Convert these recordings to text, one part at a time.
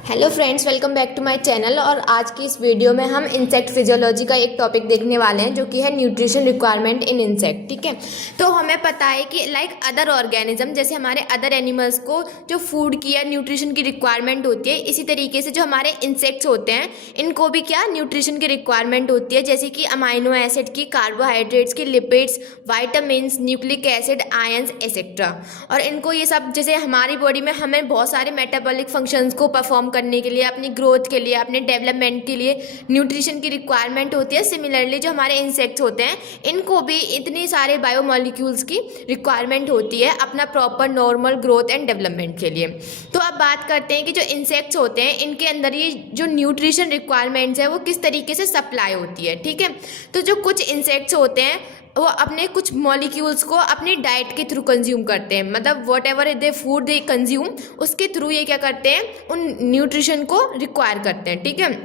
Hello friends, welcome back to my channel. और आज की इस वीडियो में हम इंसेक्ट फिजियोलॉजी का एक टॉपिक देखने वाले हैं जो कि है न्यूट्रिशन रिक्वायरमेंट इन इंसेक्ट। ठीक है, तो हमें पता है कि लाइक अदर ऑर्गेनिज्म, जैसे हमारे अदर एनिमल्स को जो फूड की या न्यूट्रिशन की रिक्वायरमेंट होती है, इसी तरीके से जो हमारे इंसेक्ट्स होते हैं इनको भी क्या न्यूट्रिशन की रिक्वायरमेंट होती है, जैसे कि अमाइनो एसिड की, कार्बोहाइड्रेट्स की, lipids, vitamins, nucleic acid, ions etcetera. और इनको ये सब, जैसे हमारी बॉडी में हमें बहुत सारे मेटाबॉलिक फंक्शंस को परफॉर्म करने के लिए, अपनी ग्रोथ के लिए, अपने डेवलपमेंट के लिए न्यूट्रिशन की रिक्वायरमेंट होती है। सिमिलरली जो हमारे इंसेक्ट्स होते हैं इनको भी इतनी सारे बायोमोलिक्यूल्स की रिक्वायरमेंट होती है अपना proper normal growth and development के लिए। तो अब बात करते हैं कि जो इंसेक्ट्स होते हैं इनके अंदर ये जो न्यूट्रिशन रिक्वायरमेंट्स है वो किस तरीके से सप्लाई होती है। ठीक है, तो जो कुछ इंसेक्ट्स होते हैं वो अपने कुछ मॉलिक्यूल्स को अपनी डाइट के थ्रू कंज्यूम करते हैं, मतलब what ever they food they consume, उसके थ्रू ये क्या करते हैं, उन न्यूट्रिशन को रिक्वायर करते हैं। ठीक है,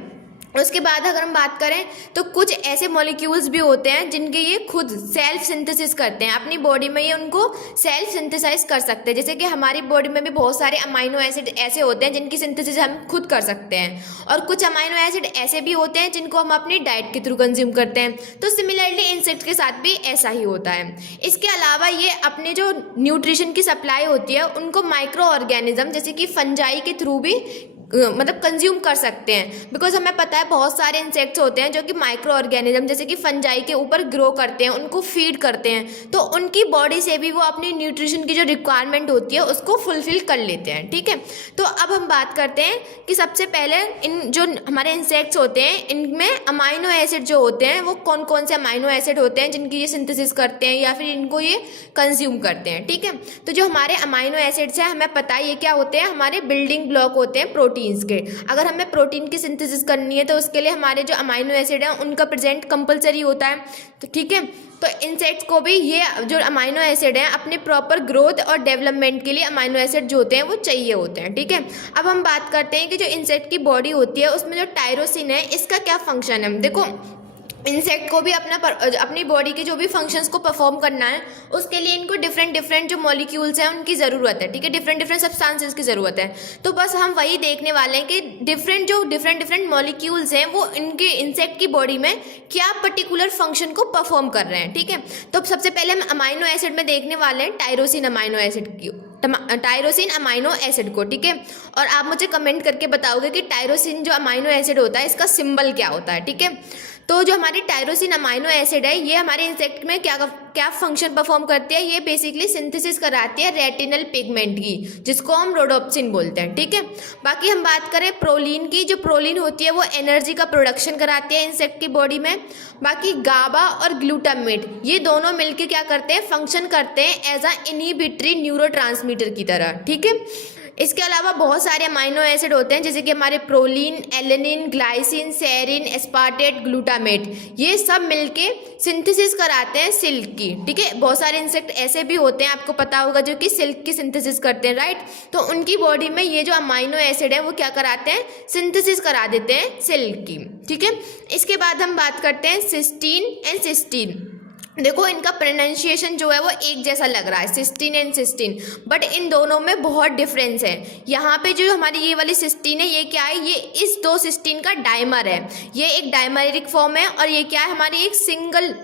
उसके बाद अगर हम बात करें तो कुछ ऐसे मॉलिक्यूल्स भी होते हैं जिनके ये खुद सेल्फ सिंथेसिस करते हैं अपनी बॉडी में, ये उनको सेल्फ सिंथेसाइज कर सकते हैं। जैसे कि हमारी बॉडी में भी बहुत सारे अमाइनो एसिड ऐसे होते हैं जिनकी सिंथेसिस हम खुद कर सकते हैं, और कुछ अमाइनो एसिड ऐसे भी होते हैं जिनको हम अपनी डाइट के थ्रू कंज्यूम करते हैं। तो सिमिलरली इंसेक्ट के साथ भी ऐसा ही होता है। इसके अलावा ये अपने जो न्यूट्रिशन की सप्लाई होती है उनको माइक्रो ऑर्गेनिज्म जैसे कि फंजाई के थ्रू भी मतलब कंज्यूम कर सकते हैं, बिकॉज हमें पता है बहुत सारे इंसेक्ट्स होते हैं जो कि माइक्रो ऑर्गेनिज्म जैसे कि फंजाई के ऊपर ग्रो करते हैं, उनको फीड करते हैं, तो उनकी बॉडी से भी वो अपनी न्यूट्रिशन की जो रिक्वायरमेंट होती है उसको फुलफिल कर लेते हैं। ठीक है, तो अब हम बात करते हैं कि सबसे पहले इन जो हमारे इंसेक्ट्स होते हैं इनमें अमाइनो एसिड जो होते हैं वो कौन कौन से अमाइनो एसिड होते हैं जिनकी ये सिंथेसिस करते हैं या फिर इनको ये कंज्यूम करते हैं। ठीक है, तो जो हमारे अमाइनो एसिड्स हैं हमें पता है ये क्या होते हैं, हमारे बिल्डिंग ब्लॉक होते हैं प्रोटीन्स के। अगर हमें प्रोटीन की सिंथेसिस करनी है तो उसके लिए हमारे जो अमाइनो एसिड हैं उनका प्रेजेंट कंपलसरी होता है। तो ठीक है, तो इंसेक्ट्स को भी ये जो अमाइनो एसिड हैं अपने प्रॉपर ग्रोथ और डेवलपमेंट के लिए अमाइनो एसिड जो होते हैं वो चाहिए होते हैं। ठीक है, अब हम बात करते हैं कि जो इंसेक्ट की बॉडी होती है उसमें जो टायरोसिन है इसका क्या फंक्शन है। देखो, इंसेक्ट को भी अपनी बॉडी के जो भी फंक्शंस को परफॉर्म करना है उसके लिए इनको डिफरेंट जो मॉलिक्यूल्स हैं उनकी ज़रूरत है। ठीक है, डिफरेंट सब्सटेंसेस की ज़रूरत है। तो बस हम वही देखने वाले हैं कि डिफरेंट मॉलिक्यूल्स हैं वो इनके इंसेक्ट की बॉडी में क्या पर्टिकुलर फंक्शन को परफॉर्म कर रहे हैं। ठीक है, तो सबसे पहले हम अमाइनो एसिड में देखने वाले हैं टायरोसिन अमाइनो एसिड की, टायरोसिन अमाइनो एसिड को। ठीक है, और आप मुझे कमेंट करके बताओगे कि टायरोसिन जो अमाइनो एसिड होता है इसका सिंबल क्या होता है। ठीक है, तो जो हमारी टायरोसिन अमाइनो एसिड है ये हमारे इंसेक्ट में क्या फंक्शन परफॉर्म करती है, ये बेसिकली सिंथेसिस कराती है रेटिनल पिगमेंट की जिसको हम रोडोप्सिन बोलते हैं। ठीक है, बाकी हम बात करें प्रोलीन की, जो प्रोलीन होती है वो एनर्जी का प्रोडक्शन कराती है इंसेक्ट की बॉडी में। बाकी गाबा और ग्लूटामेट ये दोनों मिलकर क्या करते हैं, फंक्शन करते हैं एज अ इनहिबिटरी न्यूरोट्रांसमीटर की तरह। ठीक है, इसके अलावा बहुत सारे अमाइनो एसिड होते हैं जैसे कि हमारे proline, alanine, glycine, serine, aspartate, glutamate, ये सब मिलके सिंथेसिस कराते हैं सिल्क की। ठीक है, बहुत सारे इंसेक्ट ऐसे भी होते हैं आपको पता होगा जो कि सिल्क की सिंथेसिस करते हैं, राइट। तो उनकी बॉडी में ये जो अमाइनो एसिड है वो क्या कराते हैं, सिंथेसिस करा देते हैं सिल्क की। ठीक है, इसके बाद हम बात करते हैं सिस्टीन एंड सिस्टीन। देखो, इनका प्रोनाउंसिएशन जो है वो एक जैसा लग रहा है, सिस्टीन एंड सिस्टीन, बट इन दोनों में बहुत डिफरेंस है। यहाँ पे जो हमारी ये वाली सिस्टीन है ये क्या है, ये इस दो सिस्टीन का डाइमर है, ये एक डाइमरिक फॉर्म है, और ये क्या है हमारी एक सिंगल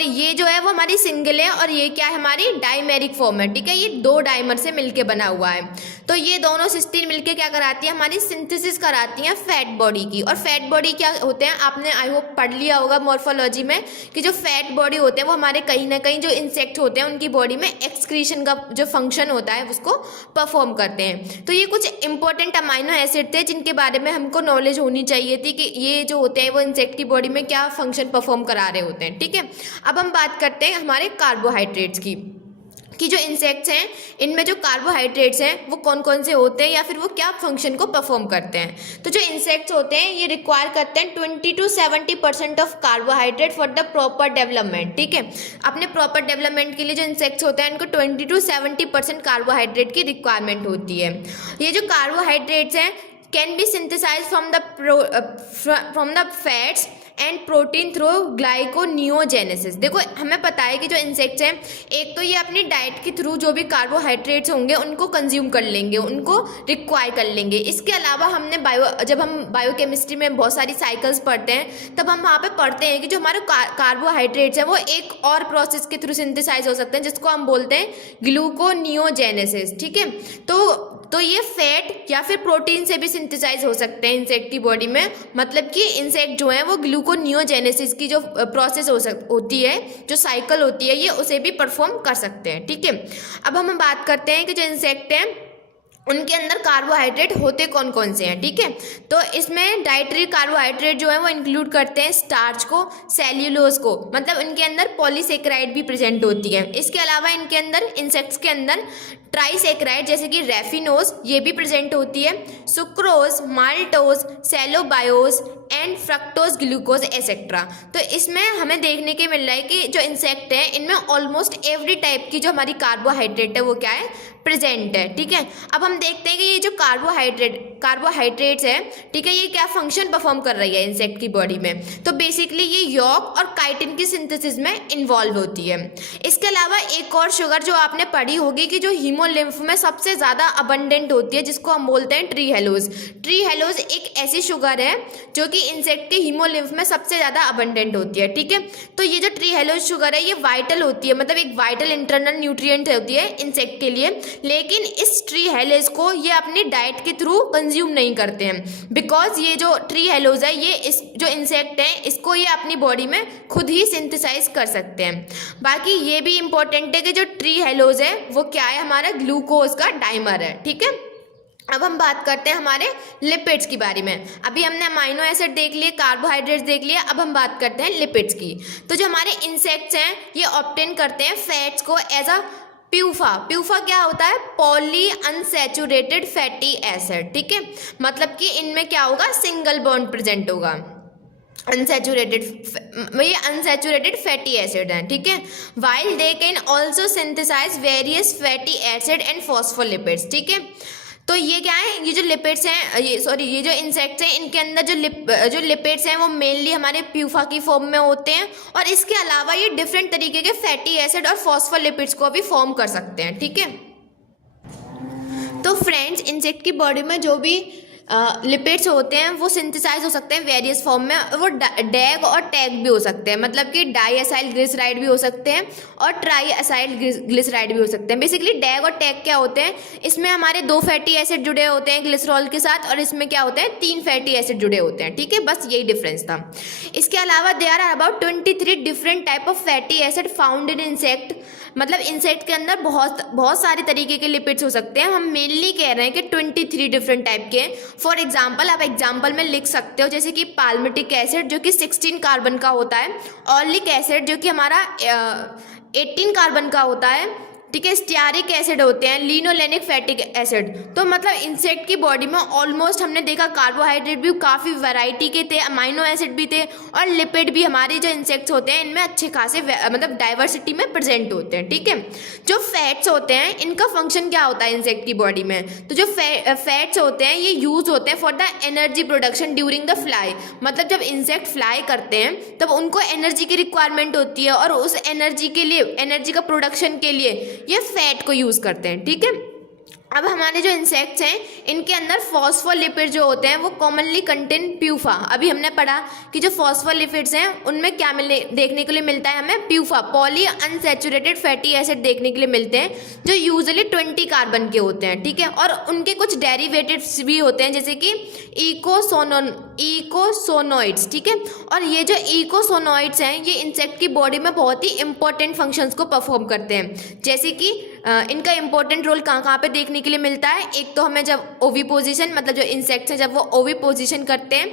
ये जो है वो हमारी सिंगल है, और ये क्या है हमारी डाइमेरिक फॉर्म है। ठीक है, ये दो डाइमर से मिलके बना हुआ है। तो ये दोनों सिस्टीन मिलके क्या कराती है, हमारी सिंथेसिस कराती हैं फैट बॉडी की। और फैट बॉडी क्या होते हैं, आपने आई होप पढ़ लिया होगा मॉर्फोलॉजी में कि जो फैट बॉडी होते हैं वो हमारे कहीं ना कहीं जो इंसेक्ट होते हैं उनकी बॉडी में एक्सक्रीशन का जो फंक्शन होता है उसको परफॉर्म करते हैं। तो ये कुछ इंपॉर्टेंट अमाइनो एसिड थे जिनके बारे में हमको नॉलेज होनी चाहिए थी कि ये जो होते हैं वो इंसेक्ट की बॉडी में क्या फंक्शन परफॉर्म करा रहे होते हैं। ठीक है, अब हम बात करते हैं हमारे कार्बोहाइड्रेट्स की, कि जो इंसेक्ट्स हैं इनमें जो कार्बोहाइड्रेट्स हैं वो कौन कौन से होते हैं या फिर वो क्या फंक्शन को परफॉर्म करते हैं। तो जो इंसेक्ट्स होते हैं ये रिक्वायर करते हैं 20 to 70% of carbohydrate for the proper development. ठीक है, अपने प्रॉपर डेवलपमेंट के लिए जो इंसेक्ट्स होते हैं इनको 20 to 70% कार्बोहाइड्रेट की रिक्वायरमेंट होती है। ये जो कार्बोहाइड्रेट्स हैं can be synthesize from the fats and protein through gluconeogenesis. देखो हमें पता है कि जो इंसेक्ट्स हैं एक तो ये अपनी डाइट के थ्रू जो भी कार्बोहाइड्रेट्स होंगे उनको कंज्यूम कर लेंगे, उनको रिक्वायर कर लेंगे। इसके अलावा हमने जब हम बायोकेमिस्ट्री में बहुत सारी साइकिल्स पढ़ते हैं तब हम वहाँ पे पढ़ते हैं कि जो हमारे कार्बोहाइड्रेट्स हैं वो एक और प्रोसेस के थ्रू सिंथेसाइज हो सकते हैं जिसको हम बोलते हैं ग्लूकोनियोजेनेसिस। ठीक है, तो ये फैट या फिर प्रोटीन से भी सिंथेसाइज हो सकते हैं इंसेक्ट की बॉडी में। मतलब कि इंसेक्ट जो है वो ग्लूकोनियोजेनेसिस की जो प्रोसेस होती है, जो साइकिल होती है, ये उसे भी परफॉर्म कर सकते हैं। ठीक है, अब हम बात करते हैं कि जो इंसेक्ट हैं उनके अंदर कार्बोहाइड्रेट होते कौन कौन से हैं। ठीक है, तो इसमें डाइटरी कार्बोहाइड्रेट जो है वो इंक्लूड करते हैं स्टार्च को, सेल्यूलोज को, मतलब इनके अंदर पॉलीसेकेराइड भी प्रेजेंट होती है। इसके अलावा इनके अंदर इंसेक्ट्स के अंदर ट्राइसेकेराइड जैसे कि रेफिनोज ये भी प्रेजेंट होती है, sucrose, maltose, सेलोबायोज and fructose, glucose etcetera. तो इसमें हमें देखने के मिल रहा है कि जो इंसेक्ट हैं इनमें ऑलमोस्ट एवरी टाइप की जो हमारी कार्बोहाइड्रेट है वो क्या है, प्रेजेंट है। ठीक है, अब हम देखते हैं कि ये जो कार्बोहाइड्रेट्स है, ठीक है, ये क्या फंक्शन परफॉर्म कर रही है इंसेक्ट की बॉडी में। तो बेसिकली ये यॉक और काइटिन की सिंथेसिस में इन्वॉल्व होती है। इसके अलावा एक और शुगर जो आपने पढ़ी होगी कि जो हीमोलिम्फ में सबसे ज़्यादा अबंडेंट होती है जिसको हम बोलते हैं ट्रीहेलोज। ट्रीहेलोज एक ऐसी शुगर है जो कि इंसेक्ट के हीमोलिम्फ में सबसे ज़्यादा अबंडेंट होती है। ठीक है, तो ये जो ट्रीहेलोज शुगर है ये वाइटल होती है, मतलब एक वाइटल इंटरनल न्यूट्रिएंट होती है इंसेक्ट के लिए, लेकिन इस ट्रीहेलोज को ये अपनी डाइट के थ्रू कंज्यूम नहीं करते हैं, बिकॉज ये जो ट्रीहेलोज है ये इस जो इंसेक्ट है इसको ये अपनी बॉडी में खुद ही सिंथेसाइज कर सकते हैं। बाकी ये भी इंपॉर्टेंट है कि जो ट्रीहेलोज है वो क्या है, हमारा ग्लूकोज का डाइमर है। ठीक है, अब हम बात करते हैं हमारे लिपिड्स के बारे में। अभी हमने अमाइनो एसिड देख लिए, कार्बोहाइड्रेट्स देख लिए, अब हम बात करते हैं लिपिड्स की। तो जो हमारे इंसेक्ट्स हैं ये ऑब्टेन करते हैं फैट्स को एज अ प्यूफा क्या होता है, पॉली अनसैचुरेटेड फैटी एसिड। ठीक है, मतलब कि इनमें क्या होगा, सिंगल बॉन्ड प्रेजेंट होगा, ये अनसैचुरेटेड फैटी एसिड है। ठीक है, while they can also synthesize various fatty acid and phospholipids. ठीक है, तो ये क्या है, ये जो लिपिड्स हैं, ये जो इंसेक्ट्स हैं इनके अंदर जो लिपिड्स हैं वो मेनली हमारे प्यूफा की फॉर्म में होते हैं, और इसके अलावा ये डिफरेंट तरीके के फैटी एसिड और फॉस्फोलिपिड्स को भी फॉर्म कर सकते हैं। ठीक है, तो फ्रेंड्स इंसेक्ट की बॉडी में जो भी लिपिड्स होते हैं वो सिंथेसाइज हो सकते हैं वेरियस फॉर्म में, वो डैग और टैग भी हो सकते हैं, मतलब कि डाई एसाइल ग्लिसराइड भी हो सकते हैं और ट्राई एसाइल ग्लिसराइड भी हो सकते हैं। बेसिकली डैग और टैग क्या होते हैं, इसमें हमारे 2 फैटी एसिड जुड़े होते हैं ग्लिसरॉल के साथ, और इसमें क्या होते हैं 3 फैटी एसिड जुड़े होते हैं। ठीक है, बस यही डिफरेंस था। इसके अलावा there are about 23 different type of fatty acid found in insect, मतलब इंसेक्ट के अंदर बहुत सारे तरीके के लिपिड्स हो सकते हैं। हम मेनली कह रहे हैं कि 23 डिफरेंट टाइप के। फॉर एग्जाम्पल आप एग्जाम्पल में लिख सकते हो, जैसे कि पाल्मिटिक एसिड जो कि 16 कार्बन का होता है, ऑलिक एसिड जो कि हमारा 18 कार्बन का होता है। ठीक है, स्टियरिक एसिड होते हैं, लिनोलेनिक फैटिक एसिड। तो मतलब इंसेक्ट की बॉडी में ऑलमोस्ट हमने देखा कार्बोहाइड्रेट भी काफ़ी वैरायटी के थे, अमाइनो एसिड भी थे, और लिपिड भी हमारे जो इंसेक्ट्स होते हैं इनमें अच्छे खासे मतलब डाइवर्सिटी में प्रेजेंट होते हैं। ठीक है, जो फैट्स होते हैं इनका फंक्शन क्या होता है इंसेक्ट की बॉडी में, तो जो फैट्स होते हैं ये यूज होते हैं for the energy production during the fly. मतलब जब इंसेक्ट फ्लाई करते हैं तब उनको एनर्जी की रिक्वायरमेंट होती है, और उस एनर्जी के लिए, एनर्जी का प्रोडक्शन के लिए ये फैट को यूज करते हैं। ठीक है, अब हमारे जो इंसेक्ट्स हैं इनके अंदर फॉस्फोलिपिड जो होते हैं वो कॉमनली कंटेन प्यूफा। अभी हमने पढ़ा कि जो फॉस्फोलिपिड्स हैं उनमें क्या देखने के लिए मिलता है हमें, PUFA, poly unsaturated fatty acid देखने के लिए मिलते हैं, जो यूजुअली 20 कार्बन के होते हैं। ठीक है, और उनके कुछ डेरिवेटिव्स भी होते हैं जैसे कि इकोसोनोइड्स। ठीक है, और ये जो इकोसोनोइड्स हैं ये इंसेक्ट की बॉडी में बहुत ही इंपॉर्टेंट फंक्शंस को परफॉर्म करते हैं। जैसे कि इनका इंपॉर्टेंट रोल कहाँ पे देखने के लिए मिलता है, एक तो हमें जब ओवी पोजीशन, मतलब जो इंसेक्ट्स हैं जब वो ओवी पोजीशन करते हैं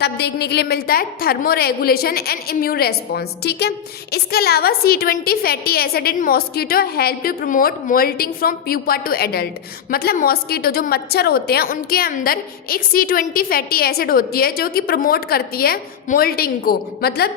तब देखने के लिए मिलता है thermo regulation and immune response. ठीक है, इसके अलावा C20 fatty acid in mosquito help to promote molting from pupa to adult. मतलब मॉस्किटो जो मच्छर होते हैं उनके अंदर एक C20 फैटी एसिड होती है जो कि प्रमोट करती है मोल्टिंग को, मतलब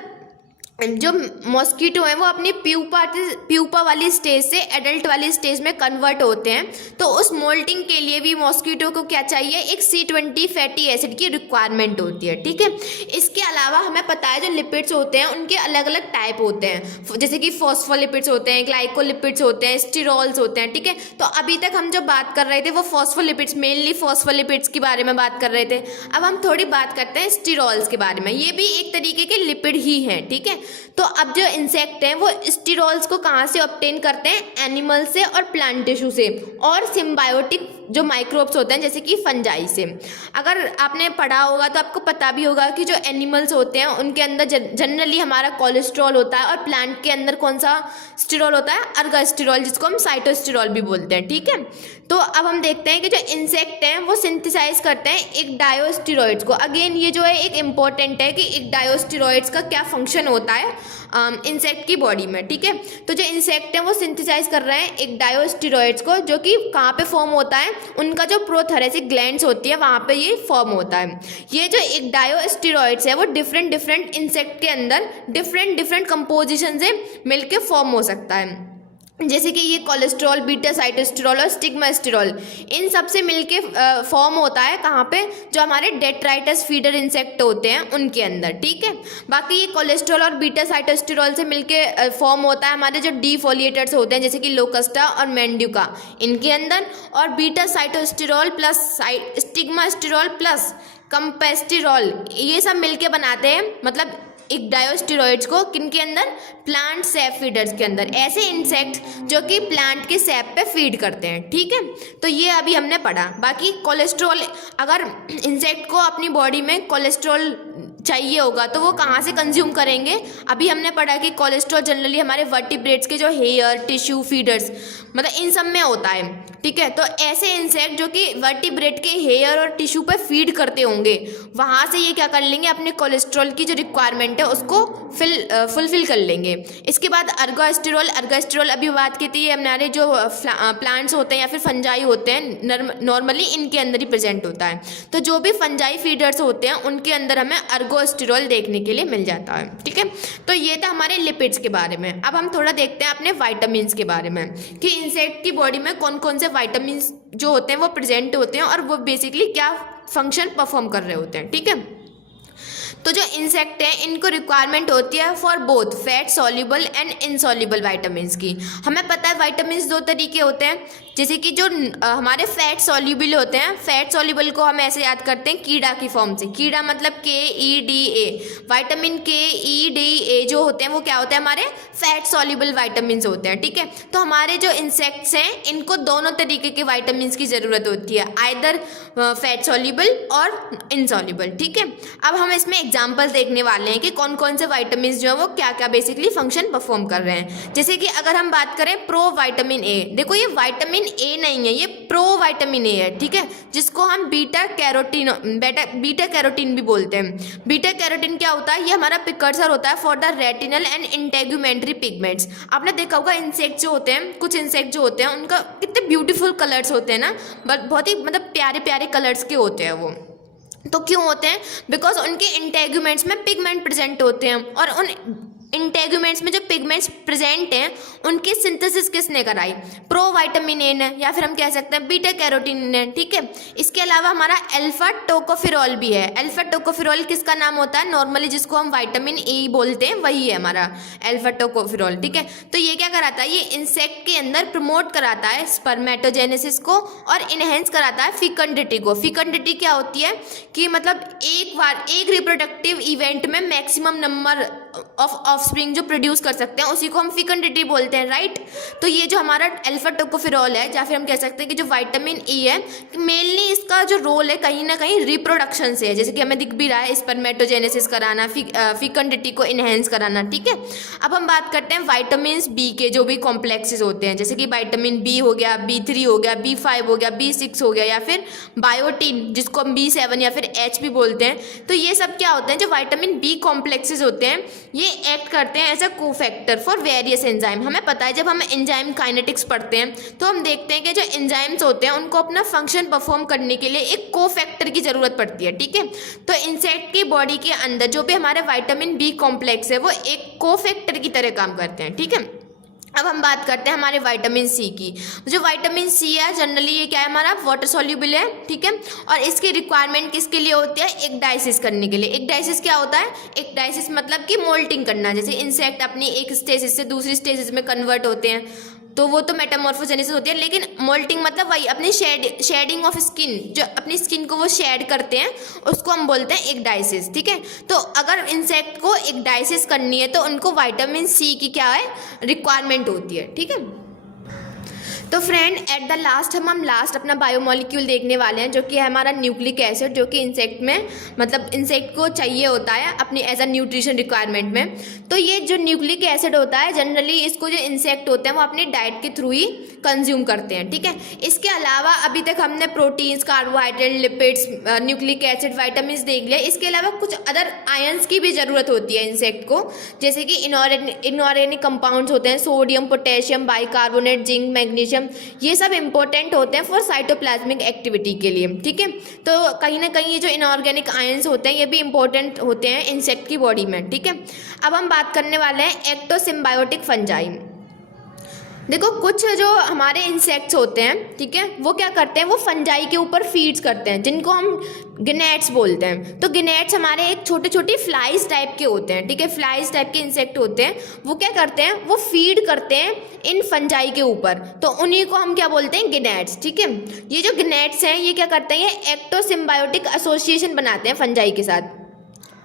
जो मॉस्किटो हैं वो अपनी प्यूपा वाली स्टेज से एडल्ट वाली स्टेज में कन्वर्ट होते हैं। तो उस मोल्टिंग के लिए भी मॉस्किटो को क्या चाहिए, एक C20 फैटी एसिड की रिक्वायरमेंट होती है, ठीक है। इसके अलावा हमें पता है जो लिपिड्स होते हैं उनके अलग अलग टाइप होते हैं, जैसे कि फॉस्फोलिपिड्स होते हैं, ग्लाइकोलिपिड्स होते हैं, स्टीरोल्स होते हैं, ठीक है। तो अभी तक हम जो बात कर रहे थे वो फॉस्फोलिपिड्स, मेनली फॉस्फोलिपिड्स के बारे में बात कर रहे थे। अब हम थोड़ी बात करते हैं स्टीरोल्स के बारे में। ये भी एक तरीके के लिपिड ही हैं, ठीक है। तो अब जो इंसेक्ट हैं वो स्टीरोल्स को कहाँ से ऑब्टेन करते हैं, एनिमल से और प्लांट टिश्यू से, और सिम्बायोटिक जो माइक्रोब्स होते हैं जैसे कि फंजाई से। अगर आपने पढ़ा होगा तो आपको पता भी होगा कि जो एनिमल्स होते हैं उनके अंदर जनरली हमारा कोलेस्ट्रॉल होता है, और प्लांट के अंदर कौन सा स्टीरोल होता है, अर्गास्टीरोल, जिसको हम साइटोस्टीरोल भी बोलते हैं, ठीक है। तो अब हम देखते हैं कि जो इंसेक्ट हैं वो सिंथेसाइज करते हैं एक डायोस्टीरोइड्स को। अगेन ये जो है एक इम्पॉर्टेंट है कि एक डायोस्टीरोइड्स का क्या फंक्शन होता है इंसेक्ट की बॉडी में, ठीक है। तो जो इंसेक्ट हैं वो सिंथेसाइज कर रहे हैं एक डायोस्टीरोइड्स को, जो कि कहाँ पे फॉर्म होता है, उनका जो प्रोथेरेसिक ग्लैंड्स होती है वहाँ पे ये फॉर्म होता है। ये जो एक डायोस्टीरोइड्स है वो डिफरेंट इंसेक्ट के अंदर डिफरेंट कंपोजिशन से मिलके फॉर्म हो सकता है, जैसे कि ये कोलेस्ट्रॉल, बीटा साइटोस्टेरोल और स्टिग्मास्टेरोल, इन सब से मिलके फॉर्म होता है कहाँ पे, जो हमारे डेट्राइटस फीडर इंसेक्ट होते हैं उनके अंदर, ठीक है। बाकी ये कोलेस्ट्रॉल और बीटा साइटोस्टेरोल से मिलके फॉर्म होता है हमारे जो डीफोलिएटर्स होते हैं जैसे कि लोकस्टा और मेंड्यूका, इनके अंदर। और बीटा साइटोस्टेरोल प्लस स्टिग्मास्टेरोल प्लस कंपेस्टेरोल, ये सब मिलके बनाते हैं मतलब एक डायोस्टेरॉइड्स को, किनके अंदर, प्लांट सैप फीडर्स के अंदर, ऐसे इंसेक्ट जो कि प्लांट के सैप पे फीड करते हैं, ठीक है। तो ये अभी हमने पढ़ा। बाकी कोलेस्ट्रॉल, अगर इंसेक्ट को अपनी बॉडी में कोलेस्ट्रॉल चाहिए होगा तो वो कहाँ से कंज्यूम करेंगे, अभी हमने पढ़ा कि कोलेस्ट्रॉल जनरली हमारे वर्टिब्रेट्स के जो हेयर, टिश्यू, फीडर्स, मतलब इन सब में होता है, ठीक है। तो ऐसे इंसेक्ट जो कि वर्टिब्रेट के हेयर और टिश्यू पे फीड करते होंगे, वहाँ से ये क्या कर लेंगे, अपने कोलेस्ट्रॉल की जो रिक्वायरमेंट है उसको फुलफिल कर लेंगे। इसके बाद अर्गास्टेरोल अभी बात की थी, हमारे जो प्लांट्स होते हैं या फिर फंजाई होते हैं नॉर्मली इनके अंदर ही प्रेजेंट होता है। तो जो भी फंजाई फीडर्स होते हैं उनके अंदर हमें अर्गास्टेरोल देखने के लिए मिल जाता है, ठीक है। तो ये था हमारे लिपिड्स के बारे में। अब हम थोड़ा देखते हैं अपने वाइटामिन्स के बारे में कि इंसेक्ट की बॉडी में कौन कौन से वाइटामिन्स जो होते हैं वो प्रेजेंट होते हैं और वो बेसिकली क्या फंक्शन परफॉर्म कर रहे होते हैं, ठीक है। तो जो इंसेक्ट हैं इनको रिक्वायरमेंट होती है for both fat soluble and insoluble vitamins की। हमें पता है वाइटामिन्स दो तरीके होते हैं, जैसे कि जो हमारे फैट सॉल्युबल होते हैं, फैट सॉल्युबल को हम ऐसे याद करते हैं कीड़ा की फॉर्म से, कीड़ा मतलब KEDA, वाइटामिन KEDA जो होते हैं वो क्या होते हैं, हमारे फैट सॉल्युबल वाइटामिन्स होते हैं, ठीक है। तो हमारे जो इंसेक्ट्स हैं इनको दोनों तरीके के वाइटामिन्स की ज़रूरत होती है, आइदर फैट सॉल्युबल और इनसॉल्युबल, ठीक है। अब हम इसमें एग्जाम्पल देखने वाले हैं कि कौन कौन से वाइटामिन्स जो है वो क्या क्या बेसिकली फंक्शन परफॉर्म कर रहे हैं। जैसे कि अगर हम बात करें प्रो वाइटामिन ए, देखो ये वाइटामिन ए नहीं है, ये प्रो वाइटामिन ए है, ठीक है, जिसको हम बीटा कैरोटीन भी बोलते हैं। बीटा कैरोटीन क्या होता है, ये हमारा प्रिकर्सर होता है for the retinal and integumentary pigments. आपने देखा होगा इंसेक्ट जो होते हैं, कुछ इंसेक्ट जो होते हैं उनका कितने ब्यूटीफुल कलर्स होते हैं ना, बट बहुत ही मतलब प्यारे प्यारे कलर्स के होते हैं वो। तो क्यों होते हैं, बिकॉज उनके इंटेगुमेंट्स में पिगमेंट प्रेजेंट होते हैं, और उन इंटेगुमेंट्स में जो पिगमेंट्स प्रेजेंट हैं उनकी सिंथेसिस किसने कराई, प्रो वाइटामिन ए ने, या फिर हम कह सकते हैं बीटा कैरोटीन ने, ठीक है। इसके अलावा हमारा अल्फा टोकोफेरॉल भी है। अल्फा टोकोफेरॉल किसका नाम होता है, नॉर्मली जिसको हम वाइटामिन ए बोलते हैं वही है हमारा अल्फा टोकोफेरॉल, ठीक है। तो ये क्या कराता है, ये इंसेक्ट के अंदर प्रमोट कराता है स्पर्मेटोजेनेसिस को और इनहेंस कराता है फिकंडिटी को। फिकंडिटी क्या होती है कि मतलब एक रिप्रोडक्टिव इवेंट में मैक्सिमम नंबर ऑफ ऑफस्प्रिंग जो प्रोड्यूस कर सकते हैं उसी को हम फिकंडिटी बोलते हैं, राइट। तो ये जो हमारा अल्फा टोकोफेरॉल है, या फिर हम कह सकते हैं कि जो वाइटामिन ई है, मेनली इसका जो रोल है कहीं ना कहीं रिप्रोडक्शन से है, जैसे कि हमें दिख भी रहा है, स्पर्मेटोजेनेसिस कराना, फिकंडिटी को इनहेंस कराना, ठीक है। अब हम बात करते हैं वाइटामिन बी के जो भी कॉम्प्लेक्सेस होते हैं, जैसे कि वाइटामिन बी हो गया, B3 हो गया, B5 हो गया, B6 हो गया, या फिर बायोटीन जिसको हम B7 या फिर H भी बोलते हैं। तो ये सब क्या होते हैं, जो वाइटामिन बी कॉम्प्लेक्सेस होते हैं ये एक्ट करते हैं as a cofactor for various enzyme. हमें पता है जब हम एंजाइम काइनेटिक्स पढ़ते हैं तो हम देखते हैं कि जो एंजाइम्स होते हैं उनको अपना फंक्शन परफॉर्म करने के लिए एक कोफैक्टर की ज़रूरत पड़ती है, ठीक है। तो इंसेक्ट की बॉडी के अंदर जो भी हमारे विटामिन बी कॉम्प्लेक्स है वो एक कोफैक्टर की तरह काम करते हैं, ठीक है। अब हम बात करते हैं हमारे विटामिन सी की। जो विटामिन सी है जनरली ये क्या है, हमारा वाटर सॉल्युबल है, ठीक है। और इसकी रिक्वायरमेंट किसके लिए होती है, एक डाइसिस करने के लिए। एक डाइसिस क्या होता है, एक डाइसिस मतलब कि मोल्टिंग करना। जैसे इंसेक्ट अपनी एक स्टेजिस से दूसरी स्टेजिस में कन्वर्ट होते हैं तो वो तो मेटामॉर्फोजेनेसिस होती है, लेकिन मोल्टिंग मतलब वही अपनी शेडिंग ऑफ स्किन, जो अपनी स्किन को वो शेड करते हैं उसको हम बोलते हैं एक डाइसिस, ठीक है। तो अगर इंसेक्ट को एक डाइसिस करनी है तो उनको विटामिन सी की क्या है, रिक्वायरमेंट होती है, ठीक है। तो फ्रेंड एट द लास्ट हम लास्ट अपना बायोमोलिक्यूल देखने वाले हैं जो कि है हमारा न्यूक्लिक एसिड, जो कि इंसेक्ट में मतलब इंसेक्ट को चाहिए होता है अपनी एज अ न्यूट्रिशन रिक्वायरमेंट में। तो ये जो न्यूक्लिक एसिड होता है जनरली इसको जो इंसेक्ट होते हैं वो अपनी डाइट के थ्रू ही कंज्यूम करते हैं, ठीक है। इसके अलावा अभी तक हमने proteins, carbohydrate, lipids, nucleic acid, vitamin देख लिया। इसके अलावा कुछ अदर आयंस की भी ज़रूरत होती है इंसेक्ट को, जैसे कि इनऑर्गेनिक कंपाउंड्स होते हैं, sodium, potassium, bicarbonate, zinc, magnesium, ये सब इंपॉर्टेंट होते हैं फॉर साइटोप्लाज्मिक एक्टिविटी के लिए, ठीक है। तो कहीं ना कहीं ये जो इनऑर्गेनिक आयंस होते हैं ये भी इंपॉर्टेंट होते हैं इंसेक्ट की बॉडी में, ठीक है। अब हम बात करने वाले हैं एक्टोसिम्बायोटिक फंजाई। देखो कुछ जो हमारे इंसेक्ट्स होते हैं, ठीक है, वो क्या करते हैं, वो फंजाई के ऊपर फीड्स करते हैं जिनको हम गिनेट्स बोलते हैं। तो गिनेट्स हमारे एक छोटे छोटे फ्लाइज टाइप के होते हैं, ठीक है, फ्लाइज टाइप के इंसेक्ट होते हैं। वो क्या करते हैं, वो फीड करते हैं इन फंजाई के ऊपर, तो उन्हीं को हम क्या बोलते हैं, गिनेट्स, ठीक है। ये जो गिनेट्स हैं ये क्या करते हैं, ये एक्टोसिम्बायोटिक एसोसिएशन बनाते हैं फंजाई के साथ।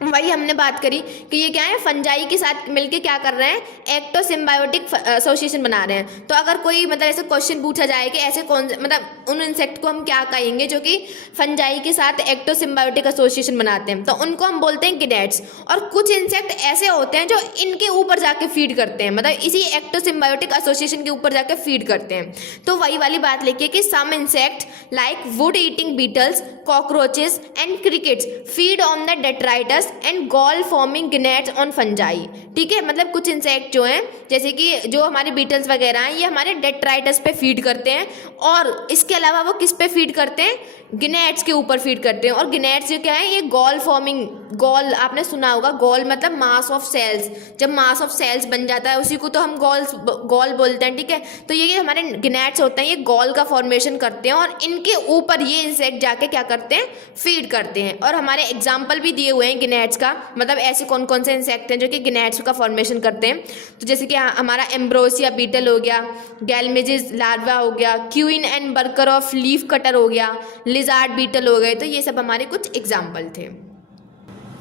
वही हमने बात करी कि ये क्या है, फंजाई के साथ मिलके क्या कर रहे हैं, एक्टोसिम्बायोटिक एसोसिएशन बना रहे हैं। तो अगर कोई मतलब ऐसे क्वेश्चन पूछा जाए कि ऐसे कौन मतलब उन इंसेक्ट को हम क्या कहेंगे जो कि फंजाई के साथ एक्टोसिम्बायोटिक एसोसिएशन बनाते हैं, तो उनको हम बोलते हैं गिनेट्स। और कुछ इंसेक्ट ऐसे होते हैं जो इनके ऊपर जाके फीड करते हैं, मतलब इसी एक्टोसिम्बायोटिक एसोसिएशन के ऊपर जाके फीड करते हैं। तो वही वाली बात लिखिए कि some insect like wood eating beetles, cockroaches and crickets feed on the detritus and gall forming gnats on fungi, ठीक है। मतलब कुछ इंसेक्ट जो हैं जैसे कि जो हमारे बीटल्स वगैरह हैं ये हमारे डेट्राइटस पे फीड करते हैं, और इसके अलावा वो किस पे फीड करते हैं, गिनेट्स के ऊपर फीड करते हैं। और गिनेट्स जो क्या है, ये गॉल फॉर्मिंग, गॉल आपने सुना होगा, गॉल मतलब मास ऑफ सेल्स, जब मास ऑफ सेल्स बन जाता है उसी को तो हम गॉल बोलते हैं, ठीक है। तो ये हमारे गिनेट्स होते हैं, ये गॉल का फॉर्मेशन करते हैं और इनके ऊपर ये इंसेक्ट जाके क्या करते हैं, फीड करते हैं। और हमारे एग्जाम्पल भी दिए हुए हैं गिनेट्स का, मतलब ऐसे कौन कौन से इंसेक्ट हैं जो कि गिनेट्स का फॉर्मेशन करते हैं। तो जैसे कि हमारा एम्ब्रोसिया बीटल हो गया, गैलमेजिस लार्वा हो गया, queen and worker of leaf cutter हो गया, लिजार्ड बीटल हो गए। तो ये सब हमारे कुछ एग्जाम्पल थे।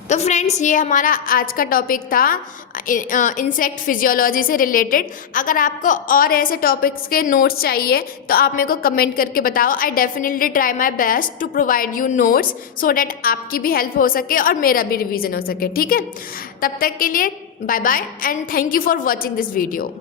तो फ्रेंड्स ये हमारा आज का टॉपिक था इंसेक्ट फिजियोलॉजी से रिलेटेड। अगर आपको और ऐसे टॉपिक्स के नोट्स चाहिए तो आप मेरे को कमेंट करके बताओ। I definitely try my best to provide you notes so that आपकी भी हेल्प हो सके और मेरा भी रिवीजन हो सके, ठीक है। तब तक के लिए bye bye and thank you for watching this video.